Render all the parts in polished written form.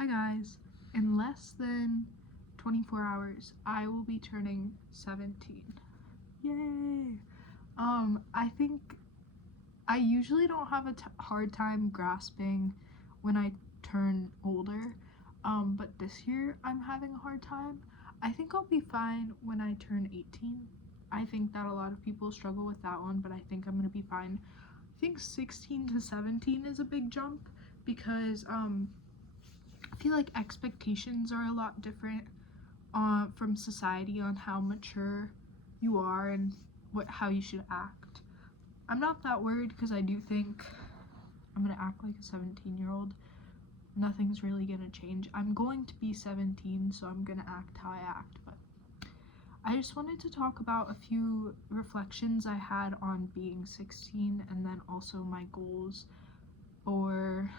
Hi guys, in less than 24 hours, I will be turning 17. Yay! I think I usually don't have a hard time grasping when I turn older, but this year I'm having a hard time. I think I'll be fine when I turn 18. I think that a lot of people struggle with that one, but I think I'm gonna be fine. I think 16 to 17 is a big jump because I feel like expectations are a lot different from society on how mature you are and how you should act. I'm not that worried because I do think I'm gonna act like a 17-year-old. Nothing's really gonna change. I'm going to be 17, so I'm gonna act how I act. But I just wanted to talk about a few reflections I had on being 16 and then also my goals for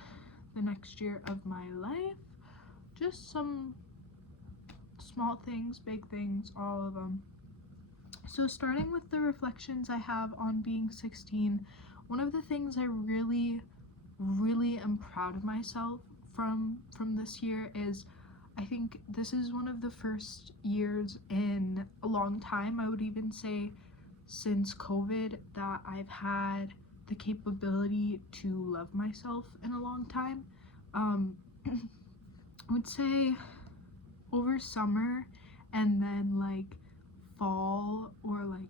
the next year of my life. Just some small things, big things, all of them. So starting with the reflections I have on being 16, one of the things I really am proud of myself from this year is I think this is one of the first years in a long time, I would even say since COVID, that I've had the capability to love myself in a long time. I would say over summer and then like fall or like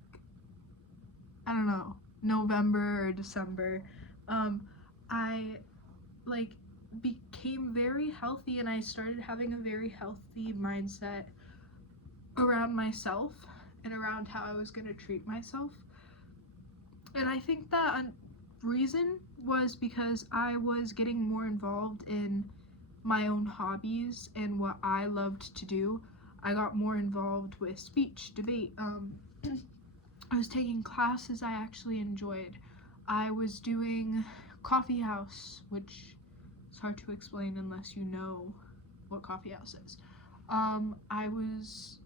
I don't know, November or December, I like became very healthy and I started having a very healthy mindset around myself and around how I was going to treat myself. And I think that a reason was because I was getting more involved in my own hobbies and what I loved to do. I got more involved with speech, debate. I was taking classes I actually enjoyed. I was doing coffee house, which is hard to explain unless you know what coffee house is. I was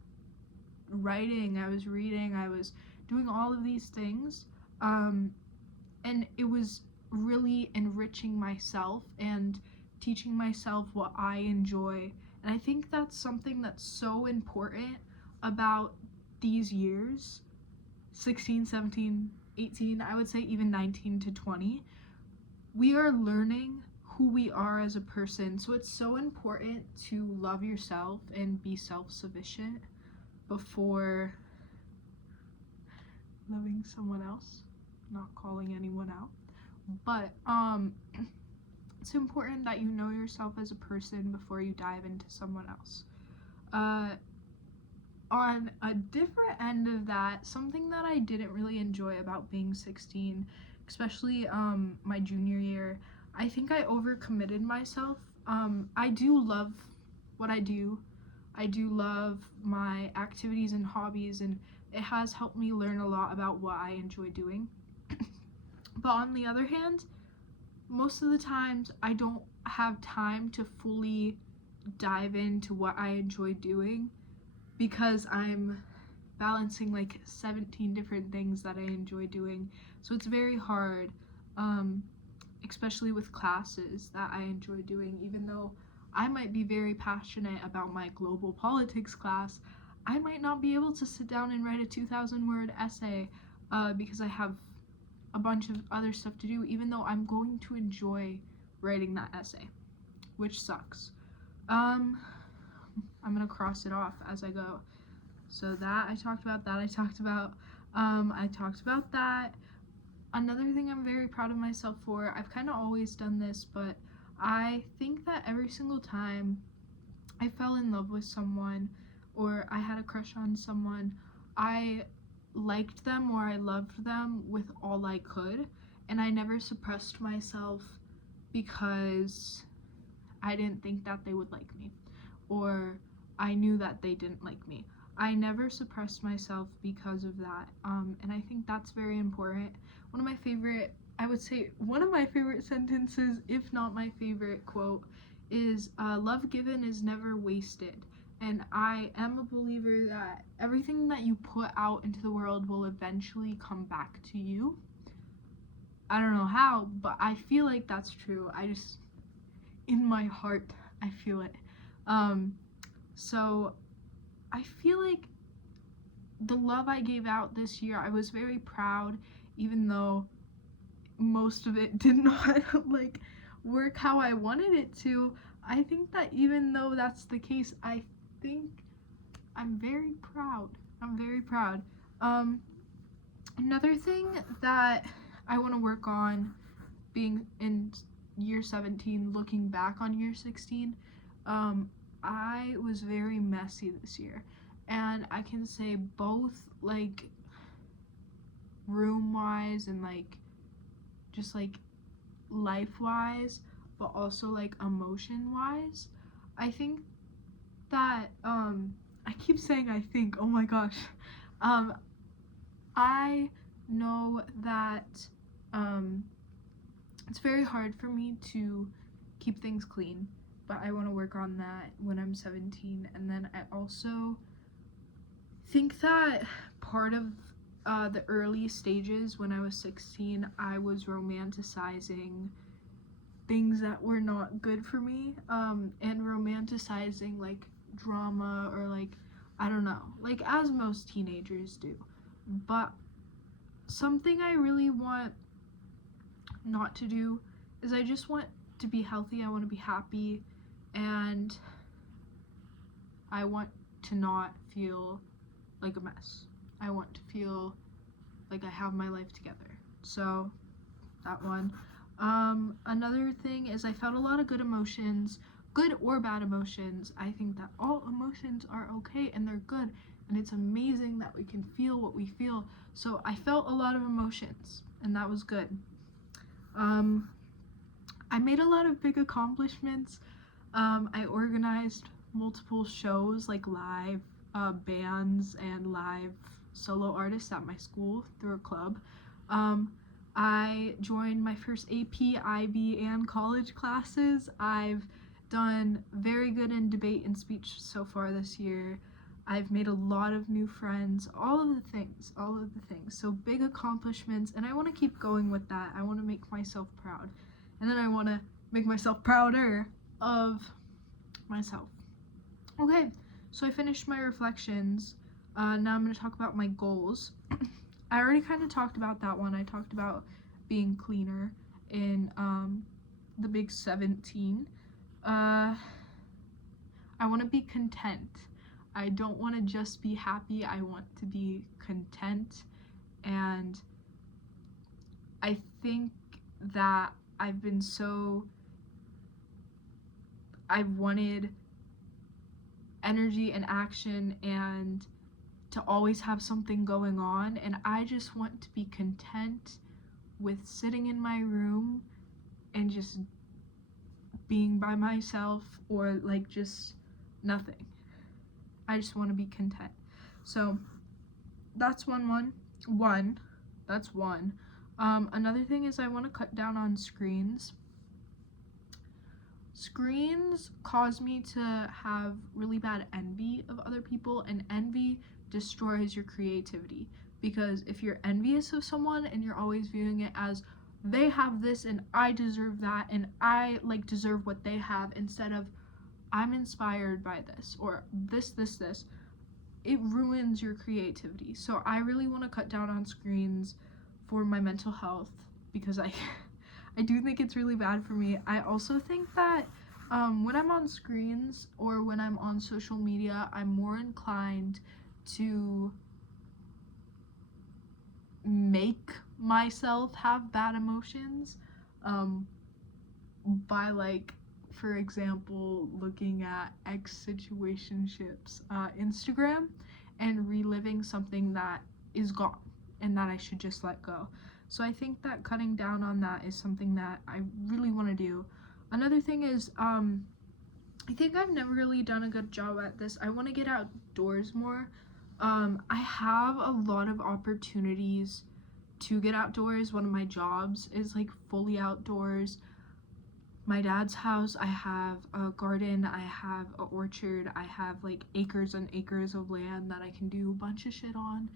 writing, I was reading, I was doing all of these things. And it was really enriching myself and teaching myself what I enjoy. And I think that's something that's so important about these years, 16, 17, 18, I would say even 19 to 20. We are learning who we are as a person. So it's so important to love yourself and be self-sufficient before loving someone else. Not calling anyone out. But it's important that you know yourself as a person before you dive into someone else. On a different end of that, something that I didn't really enjoy about being 16, especially my junior year, I think I overcommitted myself. I do love what I do. I do love my activities and hobbies, and it has helped me learn a lot about what I enjoy doing. But on the other hand, most of the times I don't have time to fully dive into what I enjoy doing because I'm balancing like 17 different things that I enjoy doing. So it's very hard, especially with classes that I enjoy doing. Even though I might be very passionate about my global politics class, I might not be able to sit down and write a 2,000-word essay because I have a bunch of other stuff to do, even though I'm going to enjoy writing that essay, which sucks. I'm gonna cross it off as I go. So that I talked about that. I talked about that. Another thing I'm very proud of myself for, I've kind of always done this, but I think that every single time I fell in love with someone or I had a crush on someone, I liked them or I loved them with all I could, and I never suppressed myself because I didn't think that they would like me or I knew that they didn't like me. I never suppressed myself because of that, and I think that's very important. One of my favorite sentences, if not my favorite quote, is love given is never wasted. And I am a believer that everything that you put out into the world will eventually come back to you. I don't know how, but I feel like that's true. In my heart, I feel it. So I feel like the love I gave out this year, I was very proud, even though most of it did not like work how I wanted it to. I think that even though that's the case, I think I'm very proud. I'm very proud. Um, Another thing that I want to work on being in year 17, looking back on year 16, um, I was very messy this year. And I can say both like room wise and like just like life wise, but also like emotion wise. I think that I keep saying I think, oh my gosh. Um I know that um it's very hard for me to keep things clean, but I want to work on that when I'm 17. And then I also think that part of the early stages when I was 16, I was romanticizing things that were not good for me, and romanticizing like drama or like, I don't know, like as most teenagers do. But something I really want not to do is I just want to be healthy, I want to be happy, and I want to not feel like a mess. I want to feel like I have my life together. So that one. Another thing is I felt a lot of good emotions, good or bad emotions. I think that all emotions are okay and they're good, and it's amazing that we can feel what we feel. So I felt a lot of emotions, and that was good. I made a lot of big accomplishments. I organized multiple shows, like live bands and live solo artists at my school through a club. Um, I joined my first AP, IB, and college classes. I've done very good in debate and speech so far this year. I've made a lot of new friends, all of the things, all of the things. So big accomplishments, and I want to keep going with that. I want to make myself proud. And then I want to make myself prouder of myself. Okay, so I finished my reflections. Now I'm going to talk about my goals. I already kind of talked about that one. I talked about being cleaner in the big 17. I want to be content. I don't want to just be happy. I want to be content. And I think that I've wanted energy and action and to always have something going on, and I just want to be content with sitting in my room and just being by myself, or like just nothing. I just want to be content. So that's one. That's one. Another thing is I want to cut down on screens. Screens cause me to have really bad envy of other people, and envy destroys your creativity. Because if you're envious of someone and you're always viewing it as they have this and I deserve that and I like deserve what they have, instead of I'm inspired by this or this, it ruins your creativity. So I really want to cut down on screens for my mental health, because I do think it's really bad for me. I also think that when I'm on screens or when I'm on social media, I'm more inclined to make myself have bad emotions, by like, for example, looking at ex situationships Instagram and reliving something that is gone and that I should just let go. So I think that cutting down on that is something that I really want to do. Another thing is I think I've never really done a good job at this. I want to get outdoors more. I have a lot of opportunities to get outdoors. One of my jobs is like fully outdoors. My dad's house, I have a garden, I have an orchard, I have like acres and acres of land that I can do a bunch of shit on.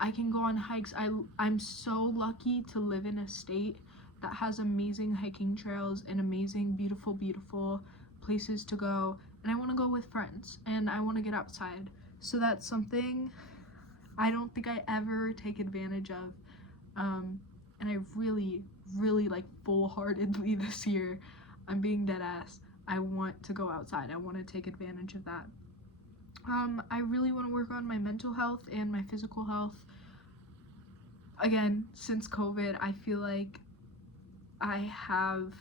I can go on hikes. I'm so lucky to live in a state that has amazing hiking trails and amazing, beautiful places to go, and I want to go with friends, and I want to get outside. So that's something I don't think I ever take advantage of. And I really, really like full-heartedly this year, I'm being dead ass, I want to go outside. I want to take advantage of that. I really want to work on my mental health and my physical health. Again, since COVID, I feel like I have,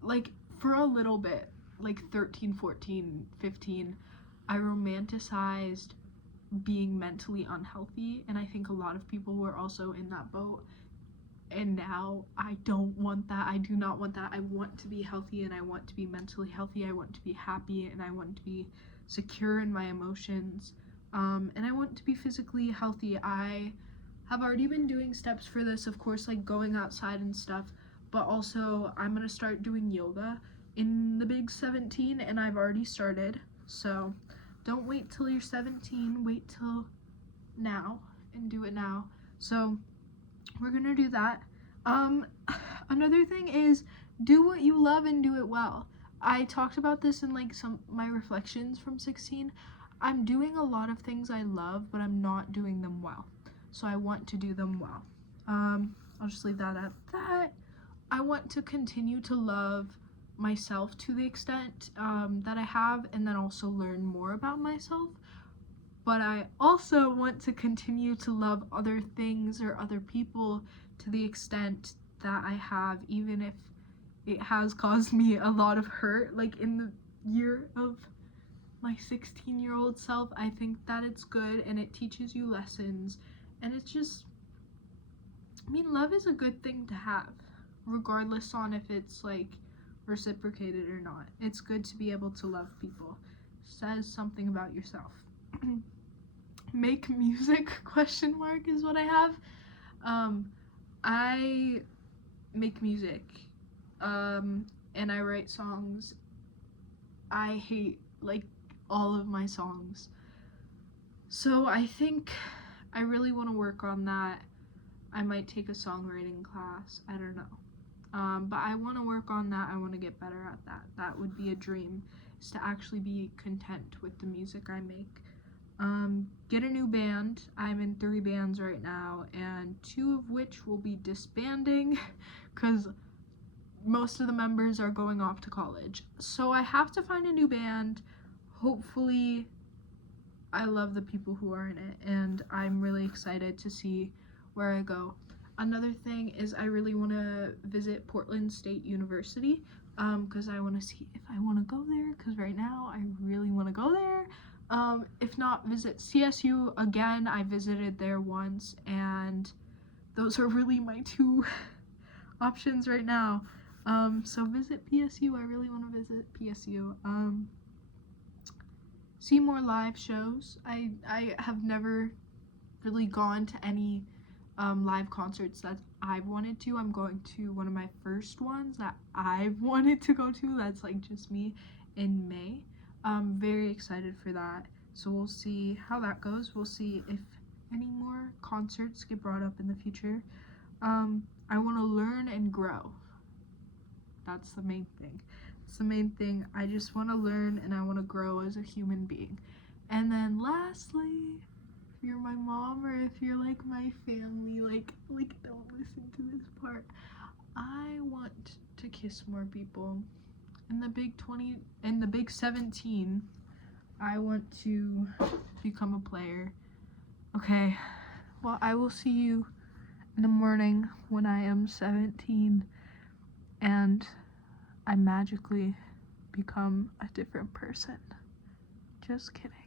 like, for a little bit, like 13, 14, 15, I romanticized being mentally unhealthy, and I think a lot of people were also in that boat. And now I don't want that. I do not want that. I want to be healthy, and I want to be mentally healthy. I want to be happy, and I want to be secure in my emotions. And I want to be physically healthy. I have already been doing steps for this, of course, like going outside and stuff, but also I'm gonna start doing yoga in the big 17, and I've already started. So don't wait till you're 17, wait till now and do it now. So we're gonna do that. Another thing is, do what you love and do it well. I talked about this in like some my reflections from 16. I'm doing a lot of things I love, but I'm not doing them well. So I want to do them well. I'll just leave that at that. I want to continue to love myself to the extent that I have, and then also learn more about myself. But I also want to continue to love other things or other people to the extent that I have, even if it has caused me a lot of hurt. Like in the year of my 16-year-old self, I think that it's good and it teaches you lessons. And it's just, I mean, love is a good thing to have, regardless on if it's like reciprocated or not. It's good to be able to love people. It says something about yourself. Make music ? Is what I have. I make music, and I write songs. I hate like all of my songs, so I think I really want to work on that. I might take a songwriting class, I don't know, but I want to work on that. I want to get better at that. That would be a dream, is to actually be content with the music I make. Get a new band. I'm in 3 bands right now, and 2 of which will be disbanding because most of the members are going off to college. So I have to find a new band. Hopefully I love the people who are in it, and I'm really excited to see where I go. Another thing is I really want to visit Portland State University, because I want to see if I want to go there, because right now I really want to go there. If not, visit CSU again. I visited there once, and those are really my 2 options right now. So visit PSU. I really want to visit PSU. See more live shows. I have never really gone to any live concerts that I've wanted to. I'm going to one of my first ones that I've wanted to go to, that's like just me, in May. I'm very excited for that. So we'll see how that goes. We'll see if any more concerts get brought up in the future. I want to learn and grow. That's the main thing. It's the main thing. I just want to learn and I want to grow as a human being. And then lastly, if you're my mom or if you're like my family, like don't listen to this part, I want to kiss more people. In the big 17, I want to become a player. Okay, well, I will see you in the morning when I am 17 and I magically become a different person. Just kidding.